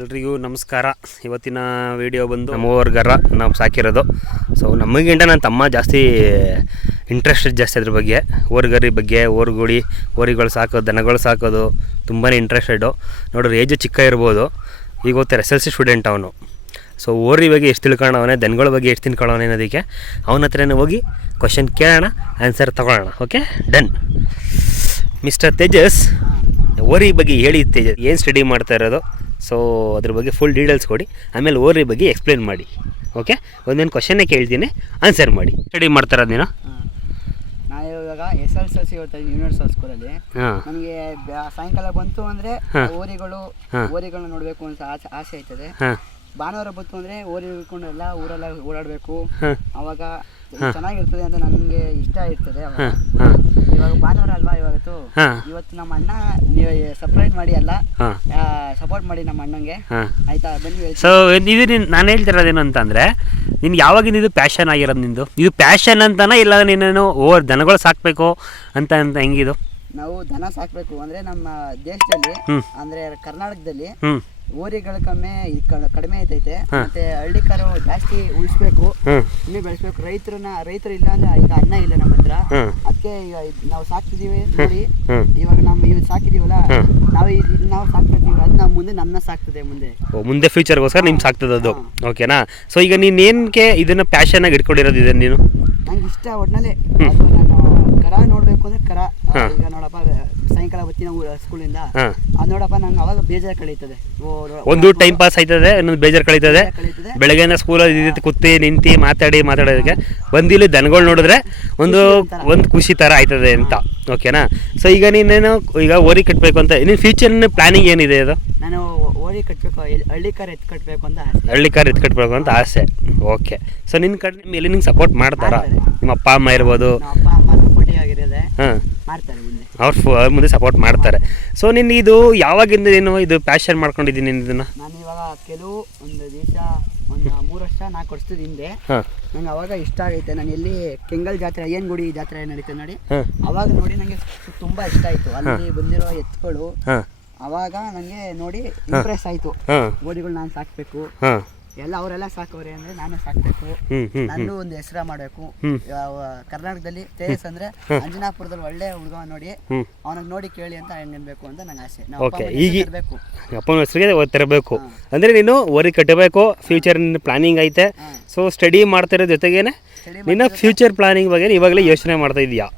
ಎಲ್ರಿಗೂ ನಮಸ್ಕಾರ. ಇವತ್ತಿನ ವಿಡಿಯೋ ಬಂದು ನಮ್ಮ ಓವರ್ಗರ ನಾವು ಸಾಕಿರೋದು. ಸೊ ನಮಗಿಂತ ನನ್ನ ತಮ್ಮ ಜಾಸ್ತಿ ಇಂಟ್ರೆಸ್ಟೆಡ್ ಜಾಸ್ತಿ ಅದ್ರ ಬಗ್ಗೆ, ಓರ್ಗರಿ ಬಗ್ಗೆ, ಓರ್ಗುಡಿ ಓರಿಗಳು ಸಾಕೋದು, ದನಗಳು ಸಾಕೋದು ತುಂಬಾ ಇಂಟ್ರೆಸ್ಟೆಡು. ನೋಡ್ರಿ ಏಜು ಚಿಕ್ಕ ಇರ್ಬೋದು, ಈಗ ಓದ್ತಾರೆ SLC ಸ್ಟೂಡೆಂಟ್ ಅವನು. ಸೊ ಓರಿ ಬಗ್ಗೆ ಎಷ್ಟು ತಿಳ್ಕೊಳ್ಳೋವನೇ, ದನಗಳ ಬಗ್ಗೆ ಎಷ್ಟು ತಿಳ್ಕೊಳ್ಳೋಣ ಅನ್ನೋದಕ್ಕೆ ಅವನ ಹತ್ರನೇ ಹೋಗಿ ಕ್ವಶನ್ ಕೇಳೋಣ, ಆನ್ಸರ್ ತೊಗೊಳ್ಳೋಣ. Okay, done. ಮಿಸ್ಟರ್ ತೇಜಸ್, ಓರಿ ಬಗ್ಗೆ ಹೇಳಿ ತೇಜಸ್, ಏನು ಸ್ಟಡಿ ಮಾಡ್ತಾ ಇರೋದು? ಸೊ ಅದ್ರ ಬಗ್ಗೆ ಫುಲ್ ಡೀಟೇಲ್ಸ್ ಕೊಡಿ, ಆಮೇಲೆ ಓರಿ ಬಗ್ಗೆ ಎಕ್ಸ್ಪ್ಲೇನ್ ಮಾಡಿ. ಓಕೆ, ಒಂದೇನು ಕ್ವಶನ್ನೇ ಕೇಳ್ತೀನಿ, ಆನ್ಸರ್ ಮಾಡಿ. ಸ್ಟಡಿ ಮಾಡ್ತಾರೋದು ನೀನು? ನಾನು ಇವಾಗ SLC ಓದ್ತಾ ಇದ್ದೀನಿ ಯೂನಿವರ್ಸಲ್ ಸ್ಕೂಲಲ್ಲಿ. ನನಗೆ ಸಾಯಂಕಾಲ ಬಂತು ಅಂದರೆ ಓರಿಗಳನ್ನ ನೋಡಬೇಕು ಅಂತ ಆಸೆ ಆಯ್ತದೆ. ಭಾನುವಾರ ಬಂತು ಅಂದರೆ ಓರಿ ಹಿಡ್ಕೊಂಡು ಎಲ್ಲ ಊರೆಲ್ಲ ಓಡಾಡಬೇಕು, ಅವಾಗ ಚೆನ್ನಾಗಿರ್ತದೆ ಅಂತ ನನಗೆ ಇಷ್ಟ ಇರ್ತದೆ. ಇವಾಗ ಭಾನುವಾರ ಅಲ್ವಾ ಇವತ್ತು ನಮ್ಮ ಅಣ್ಣ ನೀವು ಸರ್ಪ್ರೈಸ್ ಮಾಡಿ ಅಲ್ಲ, ಸಪೋರ್ಟ್ ಮಾಡಿ ನಮ್ಮ ಅಣ್ಣಂಗೆ, ಆಯ್ತಾ? ಬನ್ನಿ. ಸೊ ಇದು ನಾನು ಹೇಳ್ತಿರೋದೇನು ಅಂತಂದರೆ, ನಿನ್ಗೆ ಯಾವಾಗಿಂದ ಇದು ಪ್ಯಾಷನ್ ಆಗಿರೋದು? ನಿಂದು ಇದು ಪ್ಯಾಷನ್ ಅಂತನಾ, ಇಲ್ಲ ನೀನು ದನಗಳು ಸಾಕಬೇಕು ಅಂತ ಹೆಂಗಿದು? ನಾವು ದನ ಸಾಕಬೇಕು ಅಂದರೆ ನಮ್ಮ ದೇಶದಲ್ಲಿ ಅಂದರೆ ಕರ್ನಾಟಕದಲ್ಲಿ ಓರಿಗಳ ಕಡಿಮೆ ಐತೈತೆ. ಮತ್ತೆ ಹಳ್ಳಿಕಾರು ಜಾಸ್ತಿ ಉಳಿಸ್ಬೇಕು, ಇನ್ನೂ ಬೆಳೆಸ್ಬೇಕು. ರೈತರು ಇಲ್ಲ ಅಂದ್ರೆ ಈಗ ಅನ್ನ ಇಲ್ಲ ನಮ್ಮ ಹತ್ರ, ಅದಕ್ಕೆ ನಾವು ಸಾಕ್ತಿದೀವಿ ನೋಡಿ. ಇವಾಗ ಇವ್ ಸಾಕಿದೀವಲ್ಲ, ನಾವು ಸಾಕ್ತಿದೀವಿ, ಅದು ನಮ್ಮ ಮುಂದೆ ನಮ್ಮನ್ನ ಸಾಕ್ತದೆ ಮುಂದೆ ಫ್ಯೂಚರ್ಗೋಸ್ಕರ ನಿಮ್ಗೆ ಸಾಕ್ತದೆ ಅದು. ಓಕೆನಾ? ಸೊ ಈಗ ನೀನು ಏನಕ್ಕೆ ಇದನ್ನ ಪ್ಯಾಷನ್ ಆಗಿ ಇಟ್ಕೊಂಡಿರೋದು? ಇದನ್ನ ನೀನು ನಂಗೆ ಇಷ್ಟ ಒಟ್ನಲ್ಲಿ. ನಾನು ಕರ ನೋಡ್ಬೇಕು ಅಂದ್ರೆ ಕರ, ಈಗ ನೋಡಪ್ಪ ಸಾಯಂಕಾಲ ಬರ್ತೀನಿ ಸ್ಕೂಲಿಂದ, ಅದು ನೋಡಪ್ಪ ನಂಗೆ ಅವಾಗ ಬೇಜಾರು ಕಳೀತದೆ. ಒಂದು ಟೈಮ್ ಪಾಸ್ ಆಯ್ತದೆ, ಇನ್ನೊಂದು ಬೇಜಾರು ಕಳೀತದೆ. ಬೆಳಗ್ಗೆನ ಸ್ಕೂಲಲ್ಲಿ ಕೂತಿ ನಿಂತು ಮಾತಾಡೋದಕ್ಕೆ ಬಂದಿಲ್ಲಿ ದನಗಳು ನೋಡಿದ್ರೆ ಒಂದು ಖುಷಿ ಥರ ಆಯ್ತದೆ ಅಂತ. ಓಕೆನಾ? ಸೊ ಈಗ ನೀನೇನು ಈಗ ಓರಿ ಕಟ್ಟಬೇಕು ಅಂತ ನಿನ್ನ ಫ್ಯೂಚರ್ ಪ್ಲಾನಿಂಗ್ ಏನಿದೆ? ಅದು ನಾನು ಓರಿ ಕಟ್ಟಬೇಕು, ಹಳ್ಳಿ ಕಾರ್ ಎತ್ತು ಕಟ್ಟಬೇಕು ಅಂತ ಆಸೆ. ಓಕೆ. ಸೊ ನಿನ್ನ ಕಡೆ ಮೇಲೆ ನಿಂಗೆ ಸಪೋರ್ಟ್ ಮಾಡ್ತಾರಾ? ನಿಮ್ಮ ಅಪ್ಪ ಅಮ್ಮ ಇರ್ಬೋದು, ಅವ್ರ ಮುಂದೆ ಸಪೋರ್ಟ್ ಮಾಡ್ತಾರೆ. ಸೊ ನಿನ್ನ ಇದು ಯಾವಾಗಿಂದ ನೀನು ಇದು ಪ್ಯಾಷನ್ ಮಾಡ್ಕೊಂಡಿದ್ದೀನಿ ಇದನ್ನ? ನಾನು ಇವಾಗ ಒಂದು ದಿವಸ 3 ವರ್ಷ 4 ವರ್ಷದ ಹಿಂದೆ ನಂಗೆ ಅವಾಗ ಇಷ್ಟ ಆಗೈತೆ. ನಾನು ಎಲ್ಲಿ ಕೆಂಗಲ್ ಜಾತ್ರೆ, ಏನ್ ಗುಡಿ ಜಾತ್ರೆ ನಡೀತದೆ ನೋಡಿ, ಅವಾಗ ನೋಡಿ ನಂಗೆ ತುಂಬಾ ಇಷ್ಟ ಆಯ್ತು. ಅಲ್ಲಿ ಬಂದಿರೋ ಎತ್ತುಗಳು ಅವಾಗ ನಂಗೆ ನೋಡಿ ಇಂಪ್ರೆಸ್ ಆಯ್ತು. ಗೋಡಿಗಳು ನಾನು ಸಾಕ್ಬೇಕು, ಎಲ್ಲ ಅವರೆಲ್ಲ ಸಾಕವ್ರೆ ಅಂದ್ರೆ ನಾನು ಸಾಕ್ಬೇಕು, ನಾನು ಒಂದು ಹೆಸರ ಮಾಡ್ಬೇಕು. ಕರ್ನಾಟಕದಲ್ಲಿ ತೇಜಸ್ ಅಂದ್ರೆ ಅಂಜನಾಪುರದಲ್ಲಿ ಒಳ್ಳೆ ಹುಡುಗ ನೋಡಿ, ಅವನಿಗೆ ನೋಡಿ ಕೇಳಿ ಅಂತ ಅನ್ಬೇಕು ಅಂತ ನಂಗೆ ಆಸೆ. ಅಪ್ಪನ ಹೆಸರಿಗೆ ತರಬೇಕು ಅಂದ್ರೆ ನೀನು ಓರಿ ಕಟ್ಟಬೇಕು, ಫ್ಯೂಚರ್ ಪ್ಲಾನಿಂಗ್ ಐತೆ. ಸೊ ಸ್ಟಡಿ ಮಾಡ್ತಿರೋ ಜೊತೆಗೇನೆ ನಿನ್ನ ಫ್ಯೂಚರ್ ಪ್ಲಾನಿಂಗ್ ಬಗ್ಗೆ ಇವಾಗಲೇ ಯೋಚನೆ ಮಾಡ್ತಾ ಇದೀಯಾ?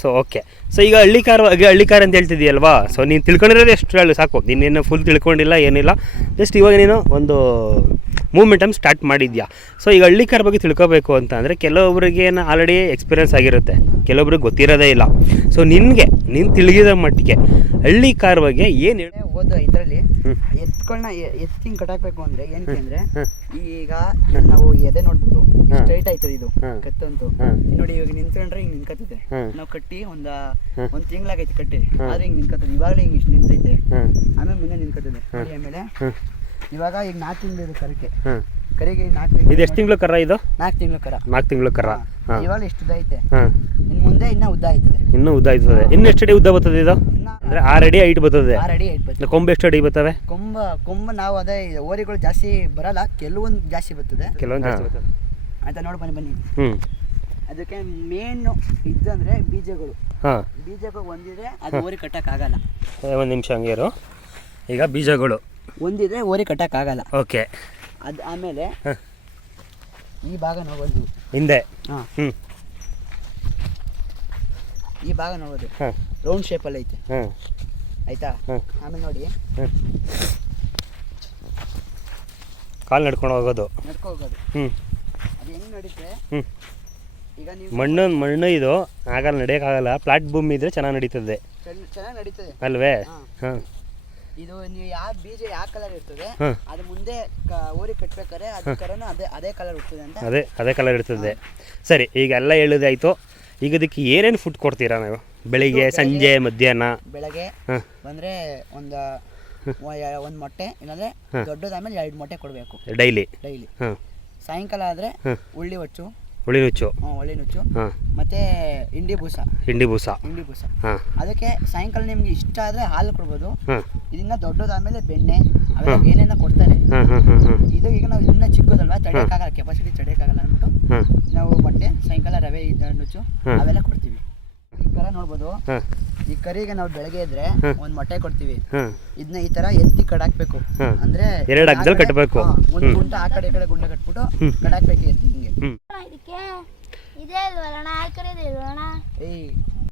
So okay. ಸೊ ಈಗ ಹಳ್ಳಿಕಾರ ಅಂತ ಹೇಳ್ತಿದ್ದೀಯಲ್ವಾ? ಸೊ ನೀನು ತಿಳ್ಕೊಂಡಿರೋದು ಎಷ್ಟು ಹೇಳು ಸಾಕು, ನೀನೇನು ಫುಲ್ ತಿಳ್ಕೊಂಡಿಲ್ಲ ಏನಿಲ್ಲ, ಜಸ್ಟ್ ಇವಾಗ ನೀನು ಒಂದು ಮೂವ್ಮೆಂಟನ್ನು ಸ್ಟಾರ್ಟ್ ಮಾಡಿದ್ಯಾ. ಸೊ ಈಗ ಹಳ್ಳಿಕಾರ ಬಗ್ಗೆ ತಿಳ್ಕೊಬೇಕು ಅಂತ ಅಂದರೆ ಕೆಲವೊಬ್ಬರಿಗೆ ಆಲ್ರೆಡಿ ಎಕ್ಸ್ಪೀರಿಯನ್ಸ್ ಆಗಿರುತ್ತೆ, ಕೆಲವೊಬ್ರಿಗೆ ಗೊತ್ತಿರೋದೇ ಇಲ್ಲ. ಸೊ ನೀನು ತಿಳಿದ ಮಟ್ಟಿಗೆ ಹಳ್ಳಿಕಾರ ಬಗ್ಗೆ ಏನು ಹೇಳಿ? ಇದರಲ್ಲಿ ಎತ್ಗಳನ್ನ ಎತ್ತಿಂಗ್ ಕಟ್ಟಾಕ್ಬೇಕು ಅಂದ್ರೆ ಏನಕ್ಕೆ ಅಂದ್ರೆ, ಈಗ ನಾವು ಎದೆ ನೋಡ್ಬೋದು ಸ್ಟ್ರೈಟ್ ಆಯ್ತದೆ ಇದು ಕತ್ತಂತೂ ನೋಡಿ. ಇವಾಗ ನಿಂತ್ಕೊಂಡ್ರೆ ಹಿಂಗ್ ನಿಂತ್ಕತ್ತದೆ, ನಾವು ಕಟ್ಟಿ ಒಂದ್ ತಿಂಗ್ಳಾಗೈತೆ ಕಟ್ಟಿ, ಆದ್ರೆ ಹಿಂಗ್ ನಿಂತ್ಕತ್ತದೆ. ಇವಾಗಲೇ ಹಿಂಗ್ ಇಷ್ಟು ನಿಂತೈತೆ, ಆಮೇಲೆ ಮುಂದೆ ನಿಂತ್ಕತ್ತದೆ. ಆಮೇಲೆ ಇವಾಗ ಈಗ 4 ತಿಂಗಳು ಕರಿಗೆ 4 ತಿಂಗಳು. ಇದು ಎಷ್ಟು ತಿಂಗಳು ಕರ? ಇದು 4 ತಿಂಗಳು ಕರ. ಇವಾಗ ಇಷ್ಟು ಉದ್ದ ಐತೆ, ಇನ್ ಮುಂದೆ ಇನ್ನೂ ಉದ್ದ ಆಯ್ತದೆ. ಇನ್ನು ಎಷ್ಟು ಅಡಿ ಉದ್ದ ಬರ್ತದೆ ಇದು? ಅಂದ್ರೆ 6 ಅಡಿ ಹೈಟ್ ಬರ್ತದೆ. 6 ಅಡಿ ಹೈಟ್ ಬರ್ತದೆ. ಕೊಂಬು ಎಷ್ಟು ಅಡಿ ಬರ್ತವೆ? ಕೊಂಬ ನಾವು ಅದೇ ಓರಿಗಳು ಜಾಸ್ತಿ ಬರಲ್ಲ, ಕೆಲವೊಂದು ಜಾಸ್ತಿ ಬರ್ತದೆ. ಆಯ್ತಾ? ನೋಡಿ ಬನ್ನಿ. ಅದಕ್ಕೆ ಮೇನ್ ಇದಂದ್ರೆ ಬೀಜಗಳು ಒಂದಿದ್ರೆ ಅದು ಓರಿ ಕಟ್ಟಕ್ ಆಗಲ್ಲ. ಒಂದು ನಿಮಿಷ ಹಂಗೇರು. ಈಗ ಬೀಜಗಳು ಒಂದಿದ್ರೆ ಓರಿ ಕಟ್ಟಕ್ ಆಗಲ್ಲ. ಓಕೆ. ಅದು ಆಮೇಲೆ ಈ ಭಾಗ ನೋಡೋದು ಹಿಂದೆ, ಈ ಭಾಗ ನೋಡೋದು ರೌಂಡ್ ಶೇಪಲ್ಲಿ ಐತೆ, ಆಯ್ತಾ? ಆಮೇಲೆ ನೋಡಿ ಕಾಲು ನಡ್ಕೊಂಡು ಹೋಗೋದು. ಅದು ಹೆಂಗ್ ನಡೀತೆ? ಈಗ ನೀವು ಮಣ್ಣು ಇದು ಆಗಲ್ಲ, ನಡೆಯೋಕ್ಕಾಗಲ್ಲ. ಫ್ಲಾಟ್ ಭೂಮಿ ಇದ್ರೆ ಚೆನ್ನಾಗಿ ನಡೀತದೆ ಅಲ್ವೇ? ಇದು ನೀವು ಯಾವ ಕಲರ್ ಇರ್ತದೆ ಅದು ಮುಂದೆ ಓರಿ ಕಟ್ಬೇಕಾದ್ರೆ ಅದು ಕರನು ಅದೇ ಕಲರ್ ಇರ್ತದೆ ಅಂತ. ಅದೇ ಕಲರ್ ಇರ್ತದೆ. ಸರಿ, ಈಗ ಎಲ್ಲ ಹೇಳೋದಾಯ್ತು. ಈಗ ಇದಕ್ಕೆ ಏನೇನು ಫುಡ್ ಕೊಡ್ತೀರಾ ನೀವು? ಬೆಳಿಗ್ಗೆ, ಸಂಜೆ, ಮಧ್ಯಾಹ್ನ? ಬೆಳಗ್ಗೆ ಬಂದ್ರೆ ಒಂದು ಮೊಟ್ಟೆ, ಇಲ್ಲಾಂದ್ರೆ ದೊಡ್ಡದಾದ್ಮೇಲೆ 2 ಮೊಟ್ಟೆ ಕೊಡಬೇಕು ಡೈಲಿ. ಸಾಯಂಕಾಲ ಆದ್ರೆ ಉಳ್ಳಿ ಹೊಚ್ಚು, ಹುಳಿ ನುಚ್ಚು. ಒಳ್ಳೆ ನುಚ್ಚು ಹಾಂ. ಮತ್ತೆ ಹಿಂಡಿ ಬೂಸ. ಹಿಂಡಿ ಬೂಸ. ಹಾಂ. ಅದಕ್ಕೆ ಸಾಯಂಕಾಲ ನಿಮ್ಗೆ ಇಷ್ಟ ಆದರೆ ಹಾಲು ಕೊಡ್ಬೋದು. ಹಾಂ. ಇದನ್ನ ದೊಡ್ಡದಾದ್ಮೇಲೆ ಬೆಣ್ಣೆ ಅವೆಲ್ಲ ಏನೇನೋ ಕೊಡ್ತಾರೆ. ಹಾಂ ಹಾಂ ಹಾಂ ಹಾಂ. ಇದು ಈಗ ನಾವು ಇನ್ನೂ ಚಿಕ್ಕದಲ್ವಾ, ತಡೆಯೋಕ್ಕಾಗಲ್ಲ, ಕೆಪಾಸಿಟಿ ತಡೆಯೋಕ್ಕಾಗಲ್ಲ ಅಂದ್ಬಿಟ್ಟು ಹಾಂ. ನಾವು ಮೊಟ್ಟೆ, ಸಾಯಂಕಾಲ ರವೆ ನುಚ್ಚು ಅವೆಲ್ಲ ಕೊಡ್ತೀವಿ. ಈ ಕರ ನೋಡ್ಬೋದು. ಹಾಂ. ಈ ಕರಿಗೆ ನಾವು ಬೆಳಗ್ಗೆ ಇದ್ರೆ ಒಂದು ಮೊಟ್ಟೆ ಕೊಡ್ತೀವಿ. ಹಾಂ. ಇದನ್ನ ಈ ತರ ಎತ್ತಿ ಕಡಾಕ್ಬೇಕು. ಅಂದ್ರೆ 2 ಅಗ್ಗದಲ್ಲಿ ಕಟ್ಟಬೇಕು. ಒಂದು ಗುಂಟ ಆ ಕಡೆ ಈ ಕಡೆ ಗುಂಡ ಕಟ್ಬಿಟ್ಟು ಕಡಾಕ್ಬೇಕು ಎತ್ತಿ ಹಿಂಗೆ. ಇದಕ್ಕೆ ಇದೇ ಇಲ್ವಲ್ಲಣ್ಣ, ಆ ಕಡೆ ಇದೆ ಇಲ್ವಣ್ಣ. ಏಯ್